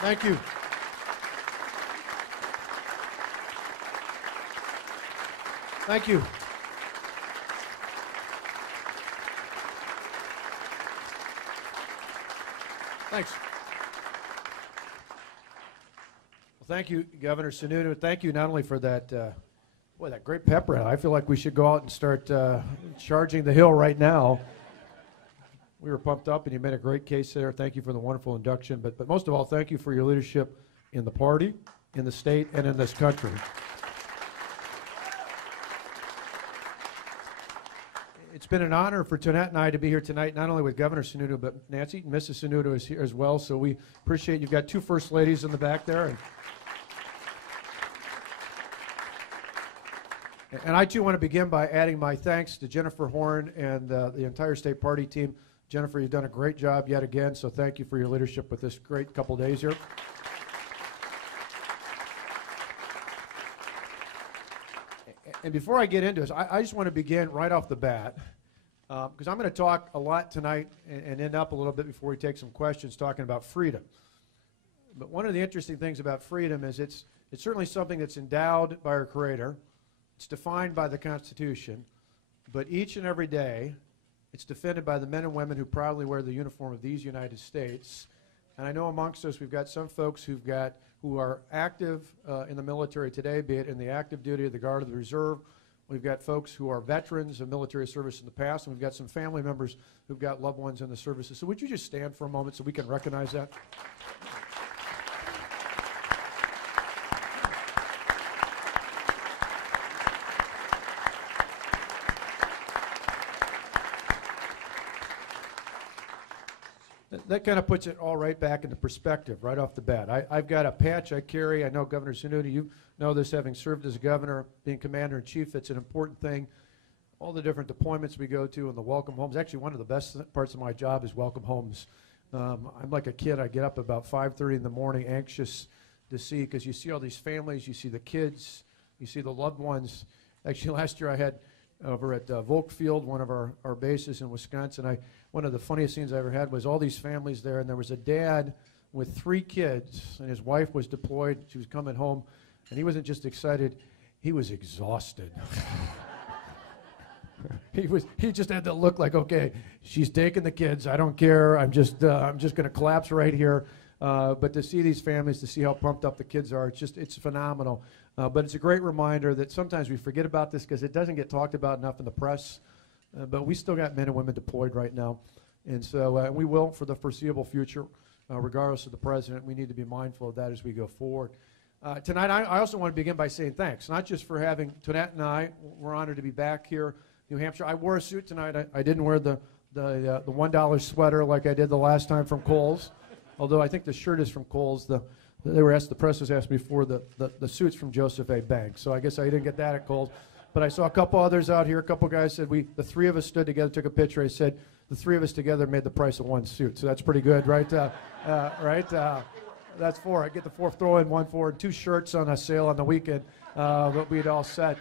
Thank you. Thank you. Thanks. Well, thank you, Governor Sununu. Thank you not only for that, boy, that great pep rally. I feel like we should go out and start charging the hill right now. We were pumped up, and you made a great case there. Thank you for the wonderful induction. But most of all, thank you for your leadership in the party, in the state, and in this country. It's been an honor for Tonette and I to be here tonight, not only with Governor Sununu, but Nancy, Mrs. Sununu is here as well. So we appreciate you've got two First Ladies in the back there. And I, too, want to begin by adding my thanks to Jennifer Horn and the entire state party team. Jennifer, you've done a great job yet again, so thank you for your leadership with this great couple days here. And before I get into this, I just want to begin right off the bat, because I'm going to talk a lot tonight and end up a little bit before we take some questions talking about freedom. But one of the interesting things about freedom is it's certainly something that's endowed by our Creator. It's defined by the Constitution, but each and every day, it's defended by the men and women who proudly wear the uniform of these United States. And I know amongst us we've got some folks who are active in the military today, be it in the active duty of the Guard or the Reserve. We've got folks who are veterans of military service in the past, and we've got some family members who've got loved ones in the services. So would you just stand for a moment so we can recognize that? That kind of puts it all right back into perspective right off the bat. I've got a patch I carry. I know Governor Sununu, you know this, having served as governor, being commander-in-chief, it's an important thing. All the different deployments we go to and the welcome homes. Actually, one of the best parts of my job is welcome homes. I'm like a kid. I get up about 5:30 in the morning, anxious to see, because you see all these families, you see the kids, you see the loved ones. Actually, last year I had over at Volk Field, one of our bases in Wisconsin, one of the funniest scenes I ever had was all these families there, and there was a dad with 3 kids, and his wife was deployed. She was coming home, and he wasn't just excited, he was exhausted. He just had to look like, okay, she's taking the kids, I don't care, I'm just going to collapse right here. But to see these families, to see how pumped up the kids are, it's phenomenal. But it's a great reminder that sometimes we forget about this because it doesn't get talked about enough in the press. But we still got men and women deployed right now. And so we will for the foreseeable future, regardless of the president. We need to be mindful of that as we go forward. Tonight, I also want to begin by saying thanks, not just for having Tonette and I. We're honored to be back here in New Hampshire. I wore a suit tonight. I didn't wear the $1 sweater like I did the last time from Kohl's. Although I think the shirt is from Kohl's, the press was asked before, the suit's from Joseph A. Bank. So I guess I didn't get that at Kohl's. But I saw a couple others out here. A couple guys said the 3 of us stood together, took a picture. I said the 3 of us together made the price of 1 suit. So that's pretty good, right? That's 4. I get the 4th throw in, 1 for, and 2 shirts on a sale on the weekend. But we'd all set.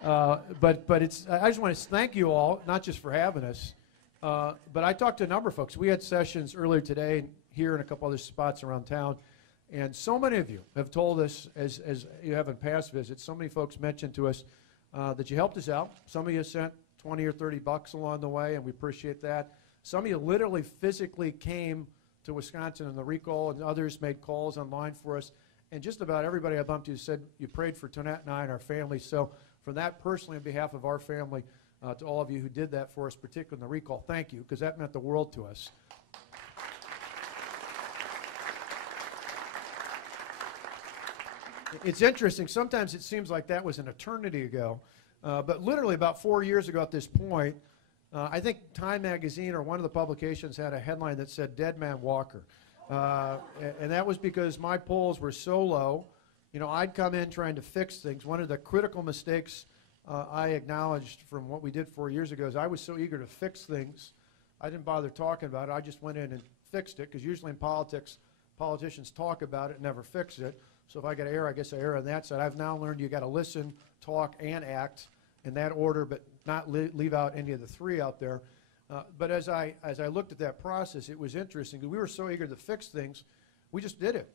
But I just want to thank you all, not just for having us. But I talked to a number of folks. We had sessions earlier today here and a couple other spots around town. And so many of you have told us, as you have in past visits, so many folks mentioned to us that you helped us out. Some of you sent $20 or $30 along the way, and we appreciate that. Some of you literally physically came to Wisconsin in the recall, and others made calls online for us. And just about everybody I bumped into said you prayed for Tonette and I and our families. So for that, personally, on behalf of our family, to all of you who did that for us, particularly in the recall, thank you, because that meant the world to us. It's interesting. Sometimes it seems like that was an eternity ago. But literally about 4 years ago at this point, I think Time Magazine or one of the publications had a headline that said, Dead Man Walker. And that was because my polls were so low. You know, I'd come in trying to fix things. One of the critical mistakes I acknowledged from what we did 4 years ago is I was so eager to fix things, I didn't bother talking about it. I just went in and fixed it, because usually in politics, politicians talk about it and never fix it. So if I got to err, I guess I err on that side. I've now learned you got to listen, talk, and act in that order, but not leave out any of the 3 out there. But as I looked at that process, it was interesting. We were so eager to fix things, we just did it.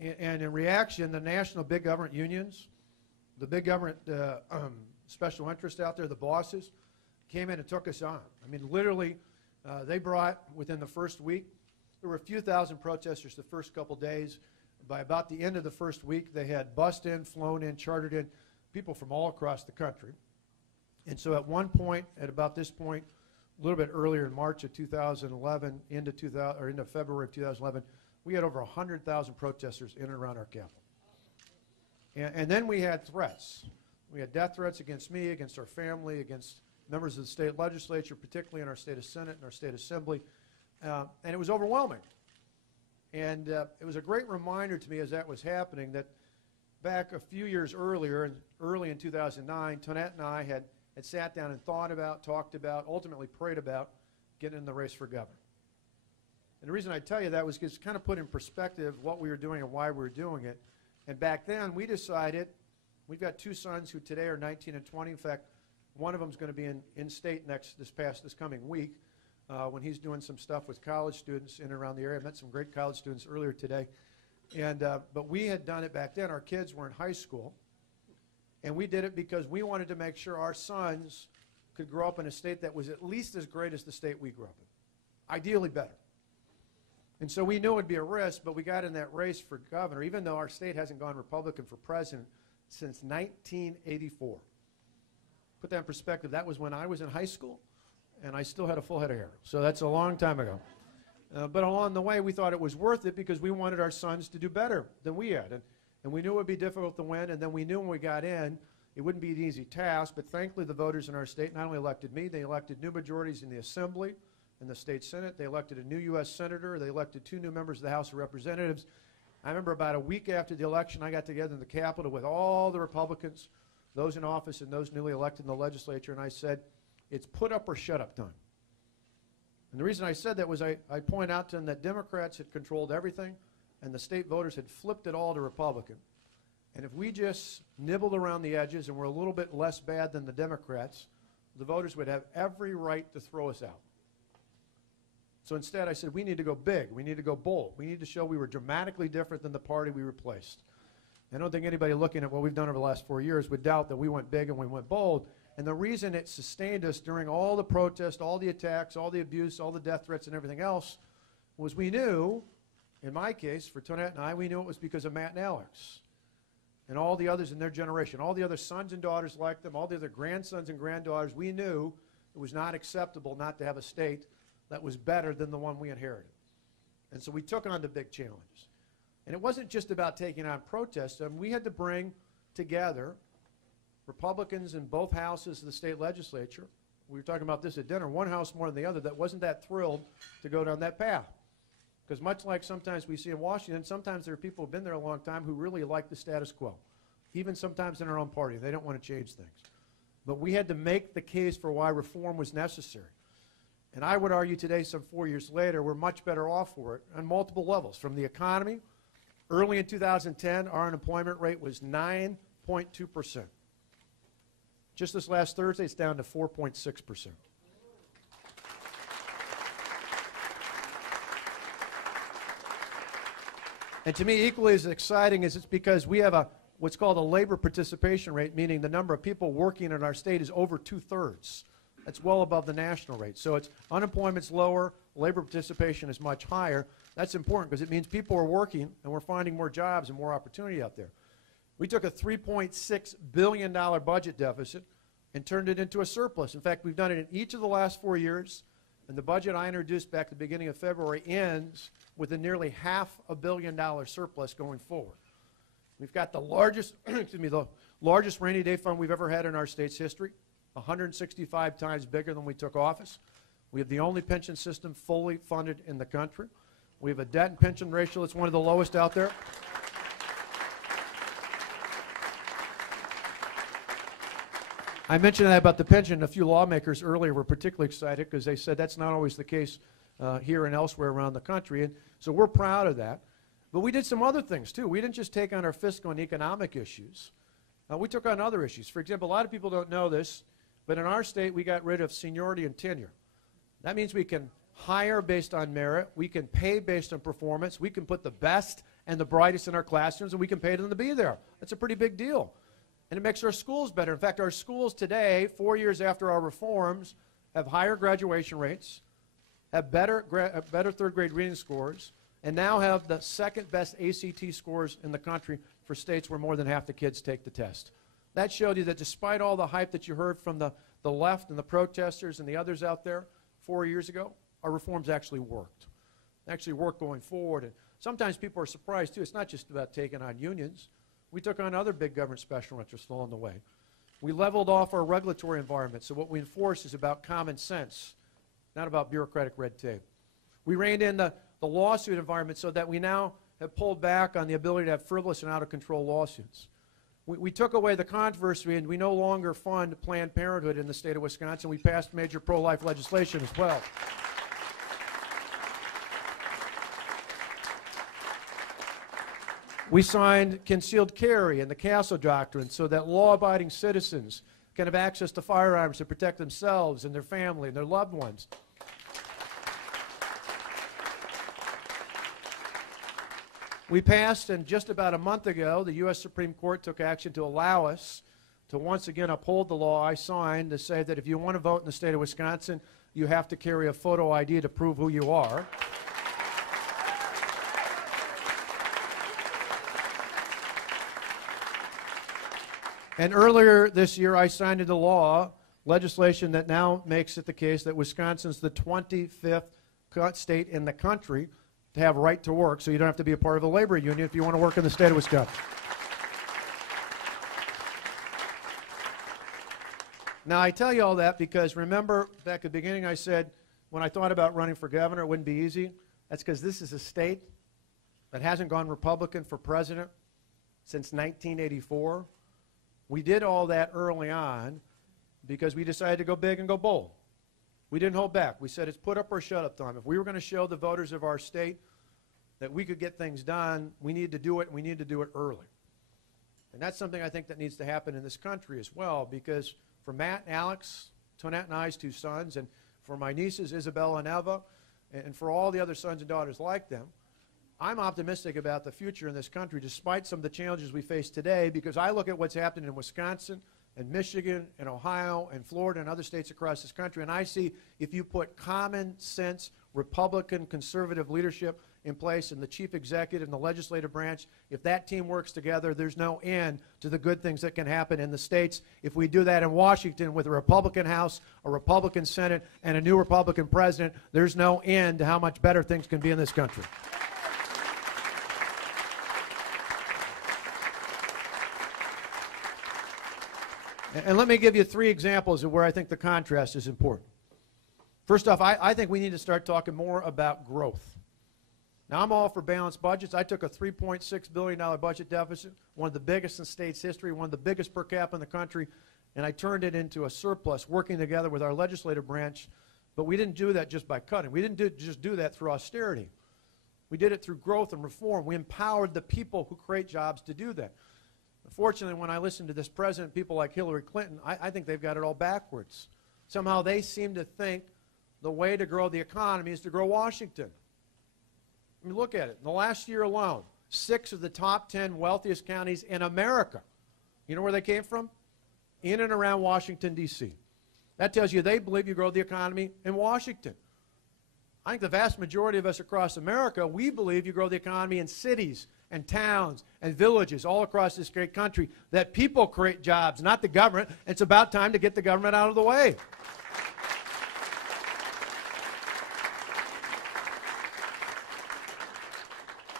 And in reaction, the national big government unions, the big government special interest out there, the bosses, came in and took us on. I mean, literally, they brought, within the first week, there were a few thousand protesters the first couple days. By about the end of the first week, they had bussed in, flown in, chartered in, people from all across the country. And so at one point, at about this point, a little bit earlier in March of 2011, into February of 2011, we had over 100,000 protesters in and around our capital. And then we had threats. We had death threats against me, against our family, against members of the state legislature, particularly in our state Senate and our state assembly. And it was overwhelming. And it was a great reminder to me as that was happening that back a few years earlier, early in 2009, Tonette and I had sat down and thought about, talked about, ultimately prayed about getting in the race for governor. And the reason I tell you that was because it kind of put in perspective what we were doing and why we were doing it. And back then, we decided, we've got two sons who today are 19 and 20. In fact, one of them is going to be in state this coming week when he's doing some stuff with college students in and around the area. I met some great college students earlier today. And but we had done it back then. Our kids were in high school. And we did it because we wanted to make sure our sons could grow up in a state that was at least as great as the state we grew up in, ideally better. And so we knew it would be a risk, but we got in that race for governor, even though our state hasn't gone Republican for president since 1984. Put that in perspective, that was when I was in high school, and I still had a full head of hair. So that's a long time ago. But along the way, we thought it was worth it because we wanted our sons to do better than we had. And we knew it would be difficult to win, and then we knew when we got in, it wouldn't be an easy task, but thankfully the voters in our state not only elected me, they elected new majorities in the Assembly and the State Senate. They elected a new U.S. Senator. They elected 2 new members of the House of Representatives. I remember about a week after the election, I got together in the Capitol with all the Republicans, those in office and those newly elected in the legislature, and I said, it's put up or shut up time. And the reason I said that was I point out to them that Democrats had controlled everything, and the state voters had flipped it all to Republican. And if we just nibbled around the edges and were a little bit less bad than the Democrats, the voters would have every right to throw us out. So instead I said, we need to go big. We need to go bold. We need to show we were dramatically different than the party we replaced. I don't think anybody looking at what we've done over the last 4 years would doubt that we went big and we went bold. And the reason it sustained us during all the protests, all the attacks, all the abuse, all the death threats and everything else was we knew, in my case, for Tonette and I, we knew it was because of Matt and Alex and all the others in their generation, all the other sons and daughters like them, all the other grandsons and granddaughters. We knew it was not acceptable not to have a state that was better than the one we inherited. And so we took on the big challenges. And it wasn't just about taking on protests. We had to bring together Republicans in both houses of the state legislature. We were talking about this at dinner. One house more than the other that wasn't that thrilled to go down that path. Because much like sometimes we see in Washington, sometimes there are people who have been there a long time who really like the status quo, even sometimes in our own party. They don't want to change things. But we had to make the case for why reform was necessary. And I would argue today, some 4 years later, we're much better off for it on multiple levels. From the economy, early in 2010, our unemployment rate was 9.2%. Just this last Thursday, it's down to 4.6%. And to me, equally as exciting is it's because we have what's called a labor participation rate, meaning the number of people working in our state is over 2/3. That's well above the national rate. So it's unemployment's lower, labor participation is much higher. That's important because it means people are working and we're finding more jobs and more opportunity out there. We took a $3.6 billion budget deficit and turned it into a surplus. In fact, we've done it in each of the last 4 years, and the budget I introduced back at the beginning of February ends with a nearly $500 million surplus going forward. We've got the largest, the largest rainy day fund we've ever had in our state's history, 165 times bigger than we took office. We have the only pension system fully funded in the country. We have a debt and pension ratio that's one of the lowest out there. I mentioned that about the pension. A few lawmakers earlier were particularly excited because they said that's not always the case here and elsewhere around the country. And so we're proud of that. But we did some other things, too. We didn't just take on our fiscal and economic issues. We took on other issues. For example, a lot of people don't know this, but in our state, we got rid of seniority and tenure. That means we can hire based on merit. We can pay based on performance. We can put the best and the brightest in our classrooms, and we can pay them to be there. That's a pretty big deal. And it makes our schools better. In fact, our schools today, 4 years after our reforms, have higher graduation rates, have better third grade reading scores, and now have the second best ACT scores in the country for states where more than half the kids take the test. That showed you that despite all the hype that you heard from the left and the protesters and the others out there 4 years ago, our reforms actually worked. They actually worked going forward. And sometimes people are surprised, too. It's not just about taking on unions. We took on other big government special interests along the way. We leveled off our regulatory environment, so what we enforce is about common sense, not about bureaucratic red tape. We reined in the lawsuit environment so that we now have pulled back on the ability to have frivolous and out-of-control lawsuits. We took away the controversy, and we no longer fund Planned Parenthood in the state of Wisconsin. We passed major pro-life legislation as well. We signed concealed carry and the Castle Doctrine so that law-abiding citizens can have access to firearms to protect themselves and their family and their loved ones. We passed, and just about a month ago, the U.S. Supreme Court took action to allow us to once again uphold the law I signed to say that if you want to vote in the state of Wisconsin, you have to carry a photo ID to prove who you are. And earlier this year, I signed into law legislation that now makes it the case that Wisconsin's the 25th state in the country to have right to work, so you don't have to be a part of a labor union if you want to work in the state of Wisconsin. Now, I tell you all that because remember back at the beginning I said when I thought about running for governor it wouldn't be easy. That's because this is a state that hasn't gone Republican for president since 1984. We did all that early on because we decided to go big and go bold. We didn't hold back. We said it's put up or shut up time. If we were going to show the voters of our state that we could get things done, we needed to do it, and we needed to do it early. And that's something I think that needs to happen in this country as well, because for Matt and Alex, Tonette and I's two sons, and for my nieces, Isabella and Eva, and for all the other sons and daughters like them, I'm optimistic about the future in this country despite some of the challenges we face today, because I look at what's happening in Wisconsin and Michigan and Ohio and Florida and other states across this country, and I see if you put common sense Republican conservative leadership in place and the chief executive and the legislative branch, if that team works together, there's no end to the good things that can happen in the states. If we do that in Washington with a Republican House, a Republican Senate, and a new Republican president, there's no end to how much better things can be in this country. And let me give you 3 examples of where I think the contrast is important. First off, I think we need to start talking more about growth. Now, I'm all for balanced budgets. I took a $3.6 billion budget deficit, one of the biggest in state's history, one of the biggest per capita in the country, and I turned it into a surplus, working together with our legislative branch. But we didn't do that just by cutting. We didn't just do that through austerity. We did it through growth and reform. We empowered the people who create jobs to do that. Unfortunately, when I listen to this president, people like Hillary Clinton, I think they've got it all backwards. Somehow they seem to think the way to grow the economy is to grow Washington. I mean, look at it. In the last year alone, 6 of the top 10 wealthiest counties in America, you know where they came from? In and around Washington, D.C. That tells you they believe you grow the economy in Washington. I think the vast majority of us across America, we believe you grow the economy in cities and towns and villages all across this great country, that people create jobs, not the government. It's about time to get the government out of the way.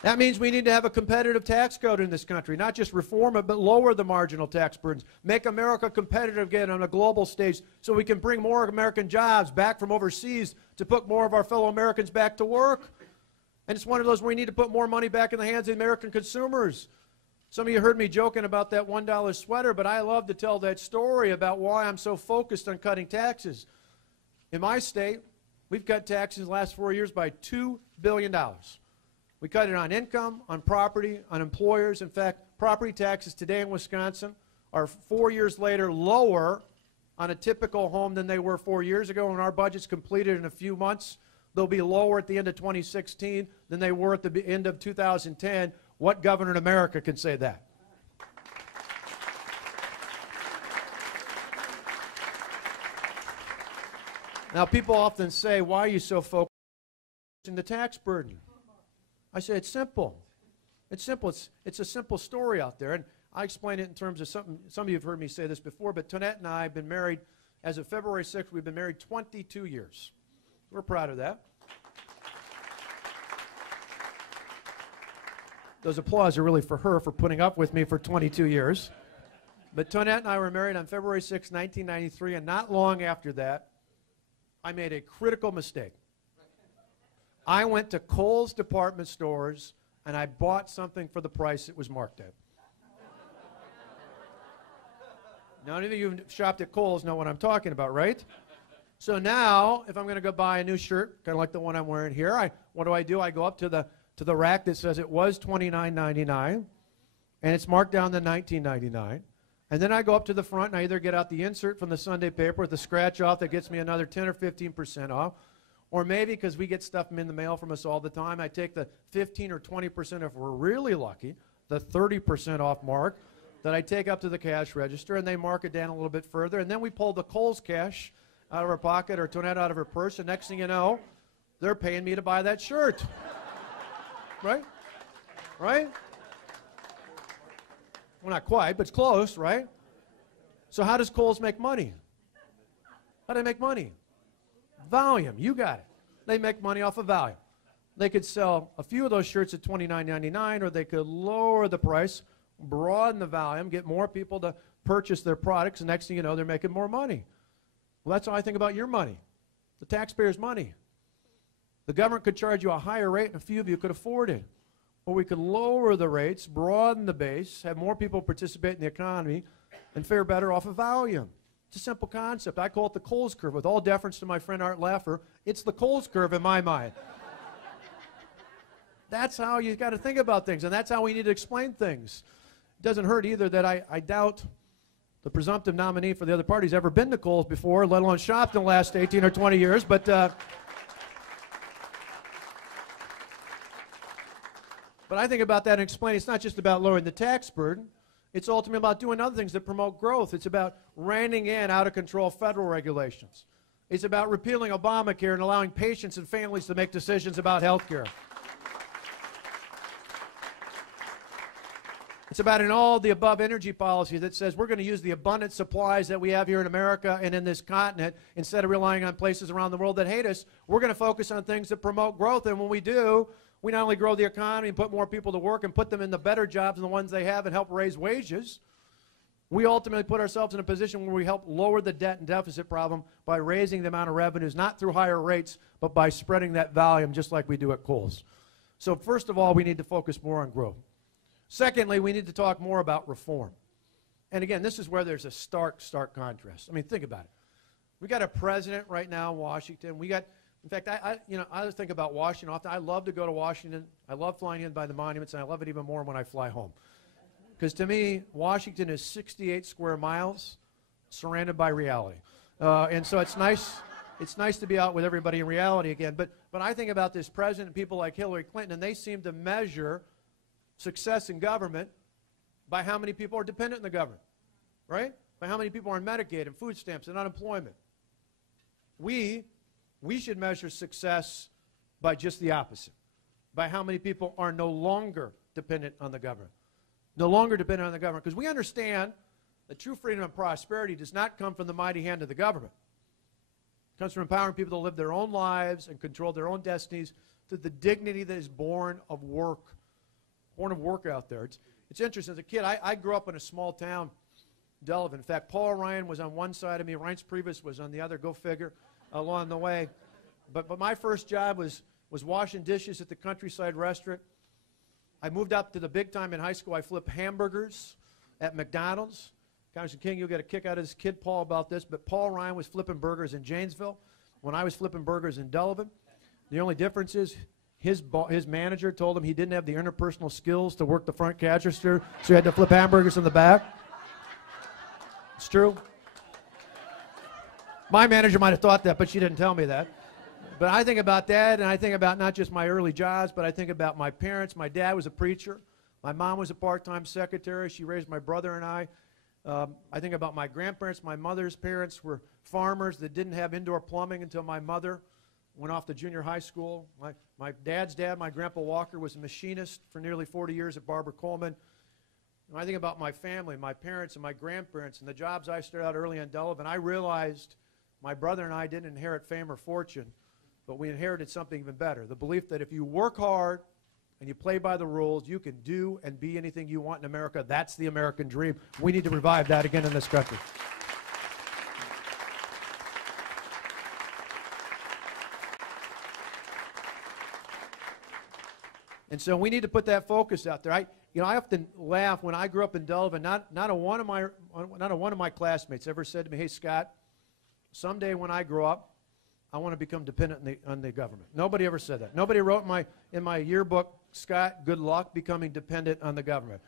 That means we need to have a competitive tax code in this country, not just reform it, but lower the marginal tax burdens, make America competitive again on a global stage so we can bring more American jobs back from overseas to put more of our fellow Americans back to work. And it's one of those where we need to put more money back in the hands of American consumers. Some of you heard me joking about that $1 sweater, but I love to tell that story about why I'm so focused on cutting taxes. In my state, we've cut taxes the last 4 years by $2 billion. We cut it on income, on property, on employers. In fact, property taxes today in Wisconsin are 4 years later lower on a typical home than they were 4 years ago. When our budget's completed in a few months, They'll be lower at the end of 2016 than they were at the end of 2010. What governor in America can say that? Now, people often say, why are you so focused on the tax burden? I say, it's simple. It's simple. It's a simple story out there. And I explain it in terms of something. Some of you have heard me say this before, but Tonette and I have been married, as of February 6th, we've been married 22 years. We're proud of that. Those applause are really for her for putting up with me for 22 years. But Tonette and I were married on February 6, 1993, and not long after that, I made a critical mistake. I went to Kohl's department stores and I bought something for the price it was marked at. Now, any of you who've shopped at Kohl's know what I'm talking about, right? So now, if I'm going to go buy a new shirt, kind of like the one I'm wearing here, what do? I go up to the rack that says it was $29.99, and it's marked down to $19.99. And then I go up to the front and I either get out the insert from the Sunday paper with the scratch off that gets me another 10 or 15% off, or maybe because we get stuff in the mail from us all the time, I take the 15 or 20% if we're really lucky, the 30% off mark that I take up to the cash register, and they mark it down a little bit further, and then we pull the Kohl's cash out of our pocket or Tonette out of her purse, and next thing you know, they're paying me to buy that shirt. Right? Right? Well, not quite, but it's close, right? So how does Kohl's make money? How do they make money? Volume. You got it. They make money off of volume. They could sell a few of those shirts at $29.99, or they could lower the price, broaden the volume, get more people to purchase their products, and next thing you know, they're making more money. Well, that's how I think about your money, the taxpayers' money. The government could charge you a higher rate, and a few of you could afford it. Or we could lower the rates, broaden the base, have more people participate in the economy, and fare better off of volume. It's a simple concept. I call it the Kohl's curve. With all deference to my friend Art Laffer, it's the Kohl's curve in my mind. That's how you got to think about things, and that's how we need to explain things. It doesn't hurt either that I doubt the presumptive nominee for the other party's ever been to Kohl's before, let alone shopped in the last 18 or 20 years, but I think about that and explain it's not just about lowering the tax burden. It's ultimately about doing other things that promote growth. It's about reining in out-of-control federal regulations. It's about repealing Obamacare and allowing patients and families to make decisions about health care. It's about an all-the-above energy policy that says we're going to use the abundant supplies that we have here in America and in this continent instead of relying on places around the world that hate us. We're going to focus on things that promote growth, and when we do, we not only grow the economy and put more people to work and put them in the better jobs than the ones they have and help raise wages, we ultimately put ourselves in a position where we help lower the debt and deficit problem by raising the amount of revenues, not through higher rates, but by spreading that volume just like we do at Kohl's. So first of all, we need to focus more on growth. Secondly, we need to talk more about reform. And again, this is where there's a stark contrast. I mean, think about it. We got a president right now in Washington. In fact, I just think about Washington often. I love to go to Washington. I love flying in by the monuments, and I love it even more when I fly home. Because to me, Washington is 68 square miles surrounded by reality. And so it's nice to be out with everybody in reality again. But I think about this president and people like Hillary Clinton, and they seem to measure success in government by how many people are dependent on the government, right? By how many people are on Medicaid and food stamps and unemployment. We should measure success by just the opposite, by how many people are no longer dependent on the government. No longer dependent on the government, because we understand that true freedom and prosperity does not come from the mighty hand of the government. It comes from empowering people to live their own lives and control their own destinies through the dignity that is born of work out there. It's interesting. As a kid, I grew up in a small town, Delavan. In fact, Paul Ryan was on one side of me. Reince Priebus was on the other. Go figure. Along the way. But my first job was washing dishes at the Countryside Restaurant. I moved up to the big time in high school. I flipped hamburgers at McDonald's. Congressman King, you'll get a kick out of this kid Paul about this, but Paul Ryan was flipping burgers in Janesville when I was flipping burgers in Delavan. The only difference is his manager told him he didn't have the interpersonal skills to work the front cash register, so he had to flip hamburgers in the back. It's true. My manager might have thought that, but she didn't tell me that. But I think about that, and I think about not just my early jobs, but I think about my parents. My dad was a preacher. My mom was a part-time secretary. She raised my brother and I. I think about my grandparents. My mother's parents were farmers that didn't have indoor plumbing until my mother went off to junior high school. My dad's dad, my Grandpa Walker, was a machinist for nearly 40 years at Barber Coleman. And I think about my family, my parents and my grandparents, and the jobs I started out early in Delavan. I realized my brother and I didn't inherit fame or fortune, but we inherited something even better. The belief that if you work hard and you play by the rules, you can do and be anything you want in America. That's the American dream. We need to revive that again in this country. And so we need to put that focus out there. I often laugh when I grew up in Delavan. Not a one of my classmates ever said to me, "Hey, Scott, someday when I grow up, I want to become dependent on the government." Nobody ever said that. Nobody wrote in my yearbook, "Scott, good luck becoming dependent on the government."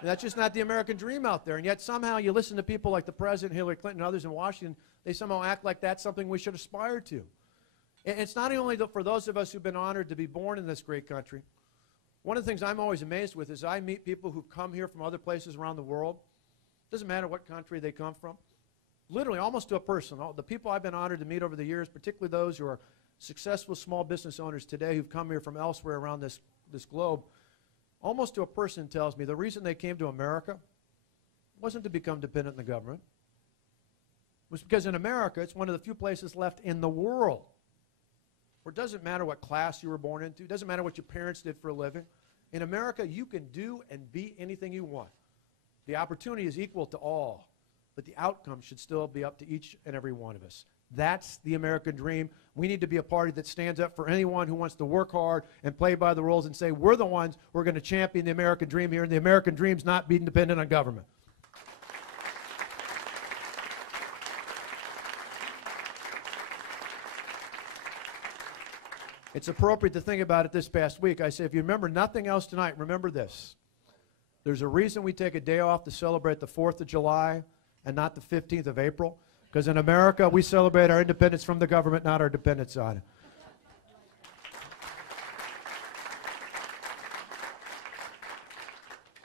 And that's just not the American dream out there. And yet somehow you listen to people like the President, Hillary Clinton, and others in Washington, they somehow act like that's something we should aspire to. And it's not only for those of us who've been honored to be born in this great country. One of the things I'm always amazed with is I meet people who come here from other places around the world. Doesn't matter what country they come from. Literally, almost to a person. The people I've been honored to meet over the years, particularly those who are successful small business owners today who've come here from elsewhere around this globe, almost to a person tells me the reason they came to America wasn't to become dependent on the government. It was because in America, it's one of the few places left in the world where it doesn't matter what class you were born into, it doesn't matter what your parents did for a living. In America, you can do and be anything you want. The opportunity is equal to all, but the outcome should still be up to each and every one of us. That's the American dream. We need to be a party that stands up for anyone who wants to work hard and play by the rules and say, we're the ones who are going to champion the American dream here, and the American dream's not being dependent on government. It's appropriate to think about it this past week. I say, if you remember nothing else tonight, remember this. There's a reason we take a day off to celebrate the 4th of July and not the 15th of April. Because in America, we celebrate our independence from the government, not our dependence on it.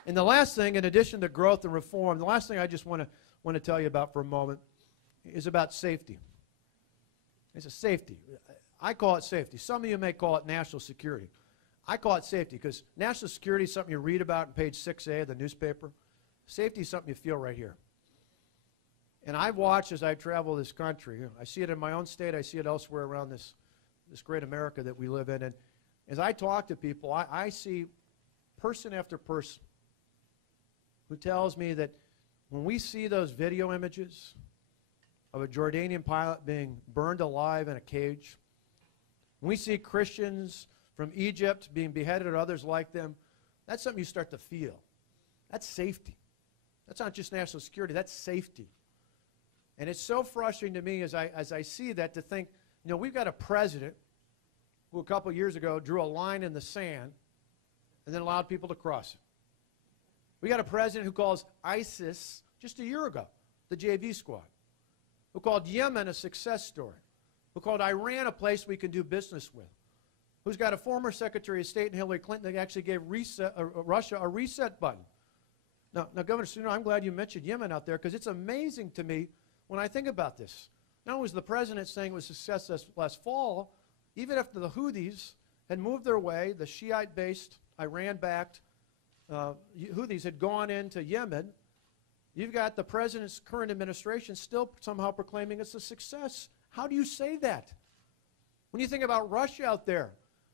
And the last thing, in addition to growth and reform, the last thing I just want to tell you about for a moment is about safety. It's a safety. I call it safety. Some of you may call it national security. I call it safety because national security is something you read about in page 6A of the newspaper. Safety is something you feel right here. And I've watched as I travel this country. I see it in my own state. I see it elsewhere around this great America that we live in. And as I talk to people, I see person after person who tells me that when we see those video images of a Jordanian pilot being burned alive in a cage, when we see Christians from Egypt being beheaded or others like them, that's something you start to feel. That's safety. That's not just national security, that's safety. And it's so frustrating to me as I see that to think, we've got a president who a couple years ago drew a line in the sand and then allowed people to cross it. We got a president who calls ISIS, just a year ago, the JV squad, who called Yemen a success story, who called Iran a place we can do business with, who's got a former Secretary of State, Hillary Clinton, that actually gave Russia a reset button. Now, Governor Sununu, I'm glad you mentioned Yemen out there because it's amazing to me when I think about this. Not only was the president saying it was a success last fall, even after the Houthis had moved their way, the Shiite-based, Iran-backed Houthis had gone into Yemen, you've got the president's current administration still somehow proclaiming it's a success. How do you say that? When you think about Russia out there,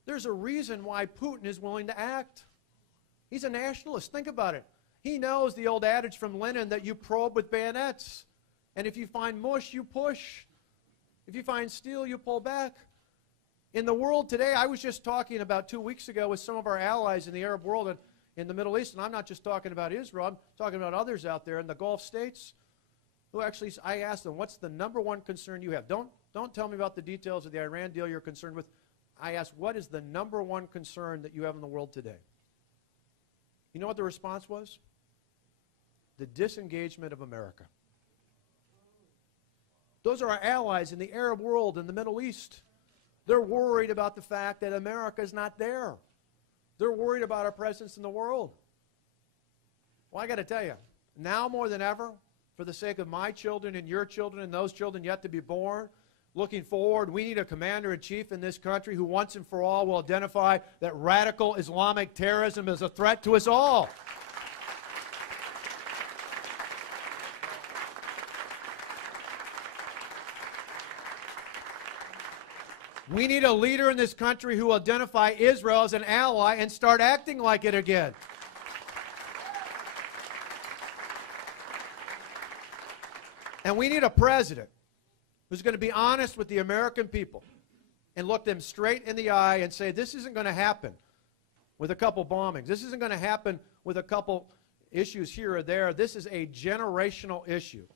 there's a reason why Putin is willing to act. He's a nationalist. Think about it. He knows the old adage from Lenin that you probe with bayonets. And if you find mush, you push. If you find steel, you pull back. In the world today, I was just talking about 2 weeks ago with some of our allies in the Arab world and in the Middle East, and I'm not just talking about Israel, I'm talking about others out there in the Gulf states who actually, I asked them, what's the number one concern you have? Don't tell me about the details of the Iran deal you're concerned with. I asked, what is the number one concern that you have in the world today? You know what the response was? The disengagement of America. Those are our allies in the Arab world and the Middle East. They're worried about the fact that America is not there. They're worried about our presence in the world. Well, I got to tell you, now more than ever, for the sake of my children and your children and those children yet to be born, looking forward, we need a commander-in-chief in this country who once and for all will identify that radical Islamic terrorism is a threat to us all. We need a leader in this country who will identify Israel as an ally and start acting like it again. And we need a president who's going to be honest with the American people and look them straight in the eye and say, this isn't going to happen with a couple bombings. This isn't going to happen with a couple issues here or there. This is a generational issue.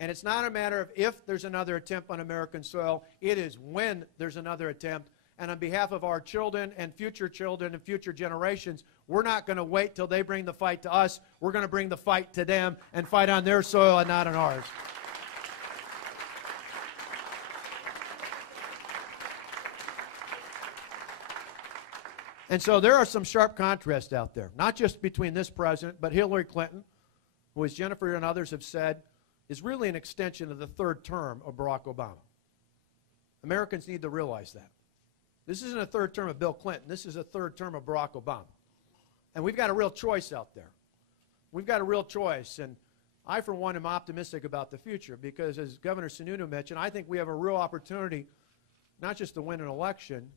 And it's not a matter of if there's another attempt on American soil. It is when there's another attempt. And on behalf of our children and future generations, we're not going to wait till they bring the fight to us. We're going to bring the fight to them and fight on their soil and not on ours. And so there are some sharp contrasts out there, not just between this president, but Hillary Clinton, who, as Jennifer and others have said, is really an extension of the third term of Barack Obama. Americans need to realize that. This isn't a third term of Bill Clinton. This is a third term of Barack Obama. And we've got a real choice out there. We've got a real choice. And I, for one, am optimistic about the future because, as Governor Sununu mentioned, I think we have a real opportunity not just to win an election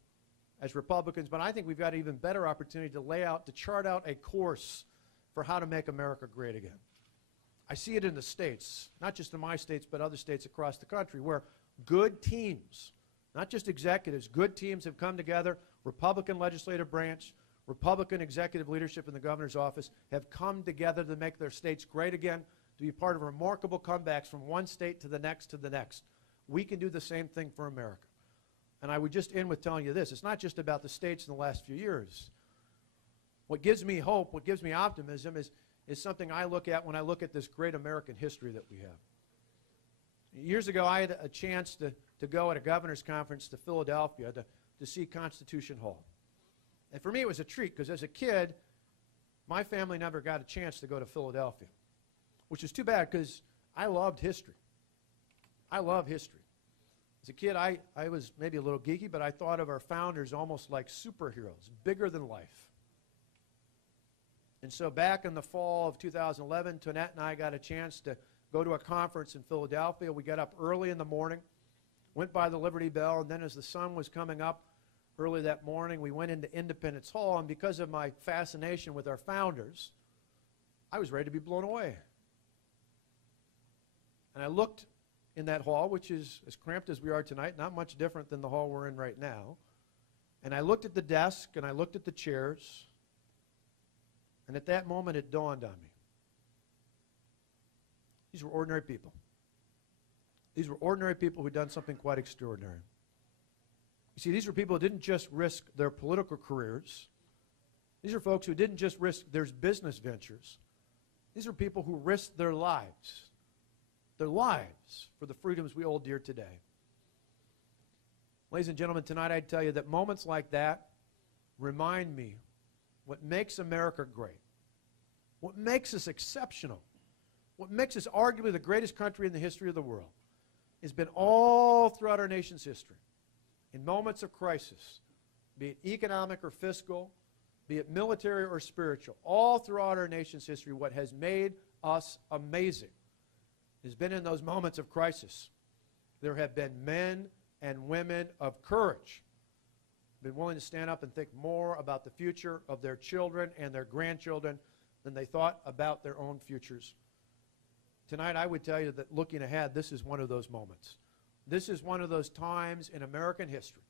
as Republicans, but I think we've got an even better opportunity to chart out a course for how to make America great again. I see it in the states, not just in my states, but other states across the country, where good teams, not just executives, good teams have come together. Republican legislative branch, Republican executive leadership in the governor's office have come together to make their states great again, to be part of remarkable comebacks from one state to the next to the next. We can do the same thing for America. And I would just end with telling you this. It's not just about the states in the last few years. What gives me hope, what gives me optimism is something I look at when I look at this great American history that we have. Years ago, I had a chance to go at a governor's conference to Philadelphia to see Constitution Hall. And for me, it was a treat because as a kid, my family never got a chance to go to Philadelphia, which is too bad because I loved history. I love history. As a kid, I was maybe a little geeky, but I thought of our founders almost like superheroes, bigger than life. And so back in the fall of 2011, Tonette and I got a chance to go to a conference in Philadelphia. We got up early in the morning, went by the Liberty Bell, and then as the sun was coming up early that morning, we went into Independence Hall, and because of my fascination with our founders, I was ready to be blown away. And I looked in that hall, which is as cramped as we are tonight, not much different than the hall we're in right now, and I looked at the desk, and I looked at the chairs, and at that moment it dawned on me. These were ordinary people. These were ordinary people who had done something quite extraordinary. You see, these were people who didn't just risk their political careers. These are folks who didn't just risk their business ventures. These are people who risked their lives for the freedoms we hold dear today. Ladies and gentlemen, tonight I'd tell you that moments like that remind me what makes America great, what makes us exceptional, what makes us arguably the greatest country in the history of the world has been all throughout our nation's history. In moments of crisis, be it economic or fiscal, be it military or spiritual, all throughout our nation's history, what has made us amazing has been in those moments of crisis. There have been men and women of courage, been willing to stand up and think more about the future of their children and their grandchildren than they thought about their own futures. Tonight, I would tell you that looking ahead, this is one of those moments. This is one of those times in American history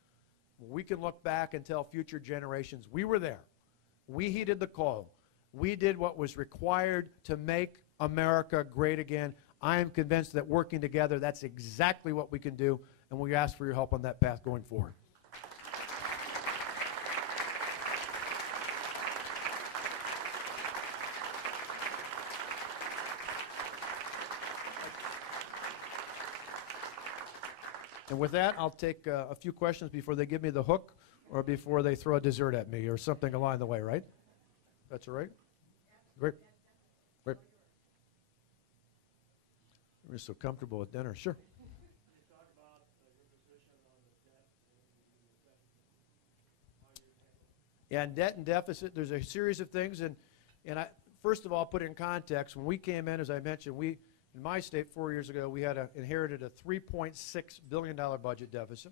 where we can look back and tell future generations, we were there. We heeded the call. We did what was required to make America great again. I am convinced that working together, that's exactly what we can do, and we ask for your help on that path going forward. And with that, I'll take a few questions before they give me the hook or before they throw a dessert at me or something along the way, right? That's all right? Great. Great. We're so comfortable with dinner. Sure. Yeah, and debt and deficit, there's a series of things. And I, first of all, put it in context. When we came in, as I mentioned, in my state 4 years ago, we had inherited a $3.6 billion budget deficit.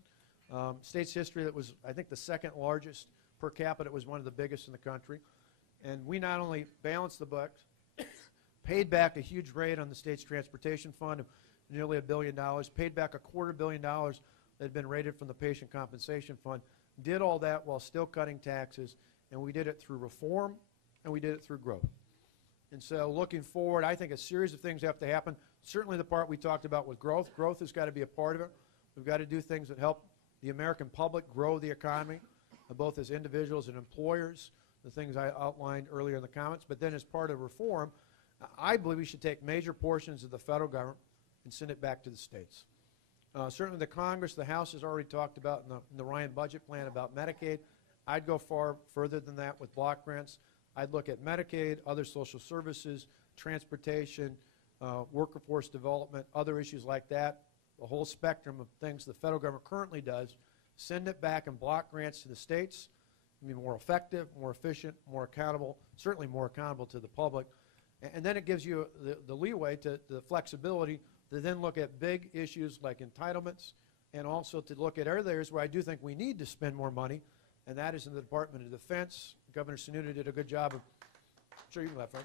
State's history that was, I think, the second largest per capita. It was one of the biggest in the country. And we not only balanced the books, paid back a huge rate on the state's transportation fund of nearly $1 billion, paid back $250 million that had been rated from the patient compensation fund, did all that while still cutting taxes, and we did it through reform, and we did it through growth. And so looking forward, I think a series of things have to happen. Certainly the part we talked about with growth. Growth has got to be a part of it. We've got to do things that help the American public grow the economy, both as individuals and employers, the things I outlined earlier in the comments. But then as part of reform, I believe we should take major portions of the federal government and send it back to the states. Certainly the Congress, the House has already talked about in the Ryan budget plan about Medicaid. I'd go far further than that with block grants. I'd look at Medicaid, other social services, transportation, workforce development, other issues like that, the whole spectrum of things the federal government currently does, send it back in block grants to the states, be more effective, more efficient, more accountable, certainly more accountable to the public. And then it gives you the leeway, the flexibility to then look at big issues like entitlements and also to look at other areas where I do think we need to spend more money, and that is in the Department of Defense. Governor Sununu did a good job of, sure, you can laugh, right?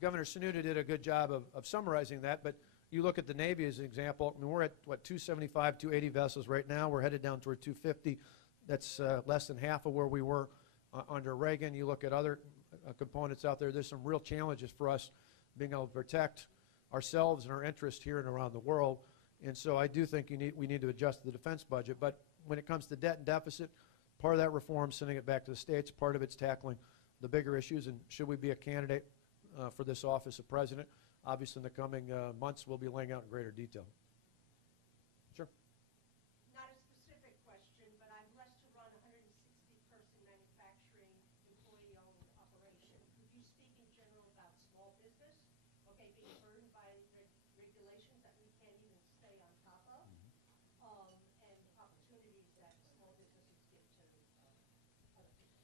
Governor Sununu did a good job of summarizing that, but you look at the Navy as an example. I mean, we're at, what, 275, 280 vessels right now. We're headed down toward 250. That's less than half of where we were under Reagan. You look at other components out there, there's some real challenges for us being able to protect ourselves and our interests here and around the world. And so I do think we need to adjust the defense budget. But when it comes to debt and deficit, part of that reform, sending it back to the states, part of it's tackling the bigger issues. And should we be a candidate for this office of president? Obviously, in the coming months, we'll be laying out in greater detail. Sure. Not a specific question, but I'm blessed to run a 160-person manufacturing employee-owned operation. Could you speak in general about small business, okay, being burdened by regulations that we can't even stay on top of, and opportunities that small businesses give to other people?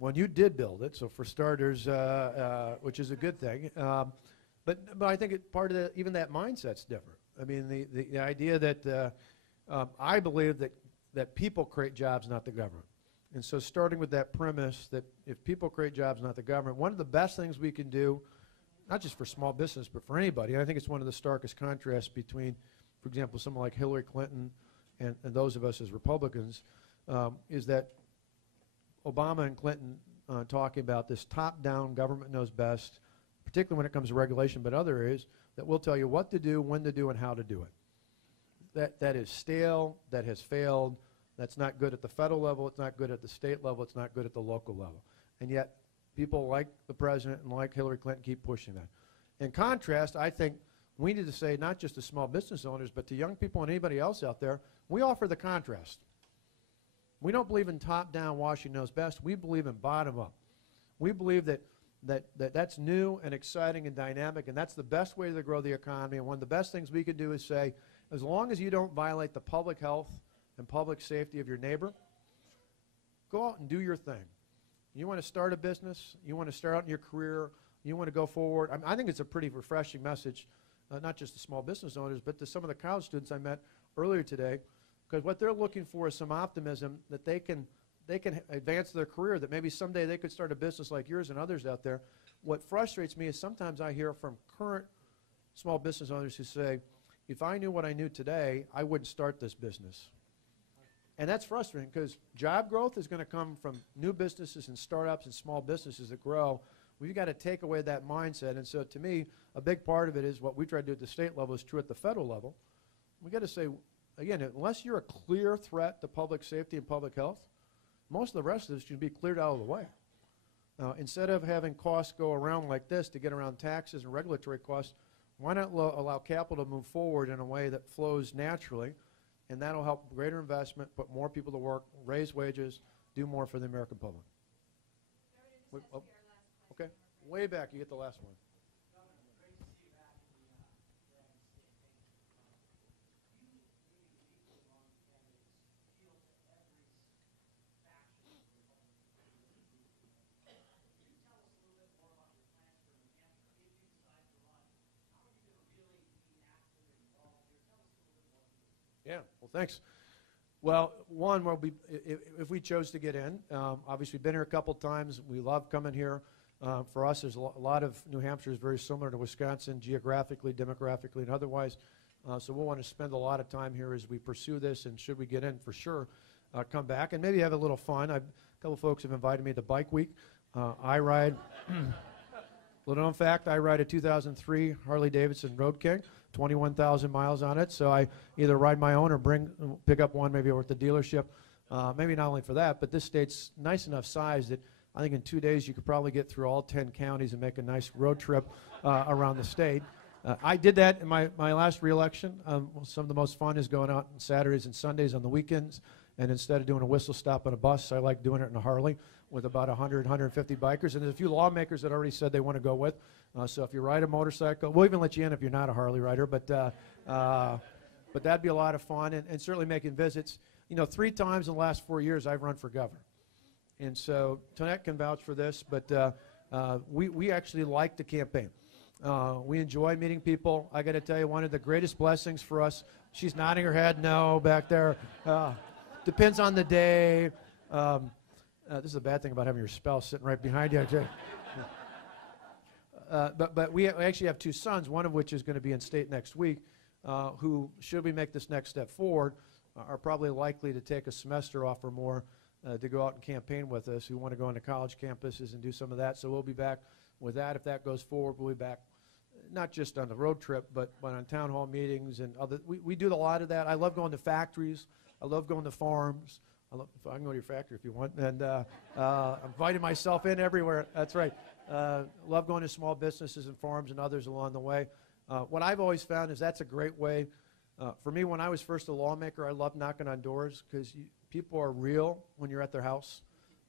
Well, you did build it, so for starters, which is a good thing. But I think part of even that mindset's different. I mean, the idea that I believe that people create jobs, not the government. And so starting with that premise that if people create jobs, not the government, one of the best things we can do, not just for small business, but for anybody, and I think it's one of the starkest contrasts between, for example, someone like Hillary Clinton and those of us as Republicans, is that Obama and Clinton talking about this top-down, government knows best, particularly when it comes to regulation, but other areas, that will tell you what to do, when to do, and how to do it. That is stale, that has failed, that's not good at the federal level, it's not good at the state level, it's not good at the local level. And yet, people like the president and like Hillary Clinton keep pushing that. In contrast, I think we need to say, not just to small business owners, but to young people and anybody else out there, we offer the contrast. We don't believe in top-down, Washington knows best, we believe in bottom-up. We believe that's new and exciting and dynamic, and that's the best way to grow the economy. And one of the best things we can do is say, as long as you don't violate the public health and public safety of your neighbor, go out and do your thing. You want to start a business, you want to start out in your career, you want to go forward. I think it's a pretty refreshing message, not just to small business owners, but to some of the college students I met earlier today, because what they're looking for is some optimism that they can advance their career, that maybe someday they could start a business like yours and others out there. What frustrates me is sometimes I hear from current small business owners who say, if I knew what I knew today, I wouldn't start this business. And that's frustrating because job growth is going to come from new businesses and startups and small businesses that grow. We've got to take away that mindset. And so to me, a big part of it is what we try to do at the state level is true at the federal level. We've got to say, again, unless you're a clear threat to public safety and public health, most of the rest of this should be cleared out of the way. Instead of having costs go around like this to get around taxes and regulatory costs, Why not allow capital to move forward in a way that flows naturally, and that'll help greater investment, put more people to work, raise wages, do more for the American public. Okay, way back, you get the last one. Yeah, well, thanks. Well, one, we'll be, if we chose to get in, obviously been here a couple times. We love coming here. For us, there's a lot of New Hampshire is very similar to Wisconsin, geographically, demographically, and otherwise. So we'll want to spend a lot of time here as we pursue this, and should we get in, for sure, come back and maybe have a little fun. A couple folks have invited me to Bike Week. I ride, little known fact, I ride a 2003 Harley-Davidson Road King. 21,000 miles on it, so I either ride my own or pick up one maybe over at the dealership. Maybe not only for that, but this state's nice enough size that I think in 2 days you could probably get through all 10 counties and make a nice road trip around the state. I did that in my last re-election. Some of the most fun is going out on Saturdays and Sundays on the weekends, and instead of doing a whistle stop on a bus, I like doing it in a Harley with about 100, 150 bikers. And there's a few lawmakers that already said they want to go with. So if you ride a motorcycle, we'll even let you in if you're not a Harley rider, but that'd be a lot of fun, and certainly making visits. 3 times in the last 4 years I've run for governor. And so Tonette can vouch for this, but we actually like the campaign. We enjoy meeting people. I got to tell you, one of the greatest blessings for us, she's nodding her head no back there, depends on the day. This is a bad thing about having your spouse sitting right behind you. But we actually have 2 sons, one of which is going to be in state next week, who, should we make this next step forward, are probably likely to take a semester off or more to go out and campaign with us, who want to go into college campuses and do some of that. So we'll be back with that. If that goes forward, we'll be back not just on the road trip, but on town hall meetings and other. We do a lot of that. I love going to factories. I love going to farms. I can go to your factory if you want. And I'm inviting myself in everywhere. That's right. Love going to small businesses and farms and others along the way. What I've always found is that's a great way. For me, when I was first a lawmaker, I loved knocking on doors because people are real when you're at their house.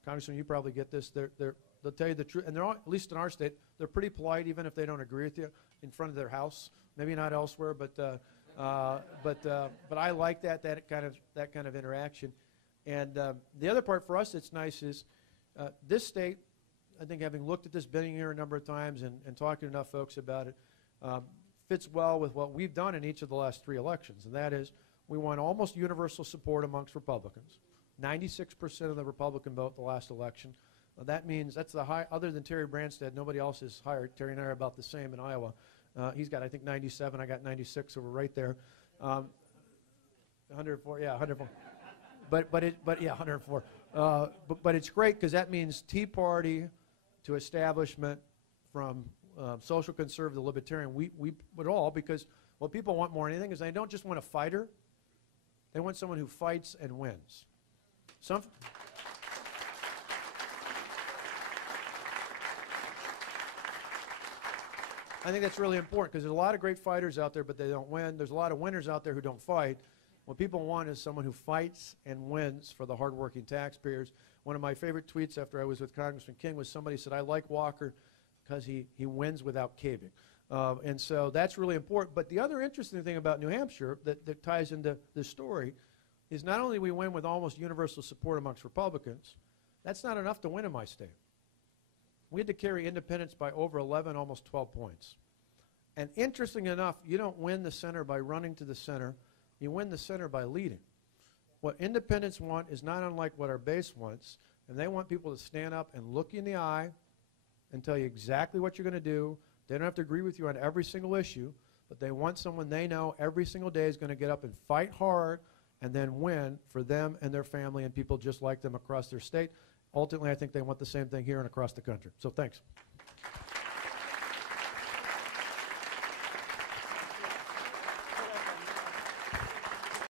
Congressman, you probably get this. They'll tell you the truth. And they're all, at least in our state, they're pretty polite even if they don't agree with you in front of their house. Maybe not elsewhere, but I like that kind of interaction. And the other part for us that's nice is this state, I think having looked at this, been here a number of times and talking to enough folks about it, fits well with what we've done in each of the last 3 elections. And that is we won almost universal support amongst Republicans. 96% of the Republican vote the last election. That means that's the high, other than Terry Branstad, nobody else is higher. Terry and I are about the same in Iowa. He's got, I think, 97. I got 96, so we're right there. 104, yeah, 104. But yeah, 104. But it's great because that means Tea Party to establishment, from social conservative to libertarian. We would all, because what people want more than anything is they don't just want a fighter. They want someone who fights and wins. I think that's really important because there's a lot of great fighters out there, but they don't win. There's a lot of winners out there who don't fight. What people want is someone who fights and wins for the hardworking taxpayers. One of my favorite tweets after I was with Congressman King was somebody said, I like Walker because he wins without caving. And so that's really important. But the other interesting thing about New Hampshire that ties into this story is not only we win with almost universal support amongst Republicans, that's not enough to win in my state. We had to carry independents by over 11, almost 12 points. And interesting enough, you don't win the center by running to the center. You win the center by leading. What independents want is not unlike what our base wants, and they want people to stand up and look you in the eye and tell you exactly what you're going to do. They don't have to agree with you on every single issue, but they want someone they know every single day is going to get up and fight hard and then win for them and their family and people just like them across their state. Ultimately, I think they want the same thing here and across the country. So thanks.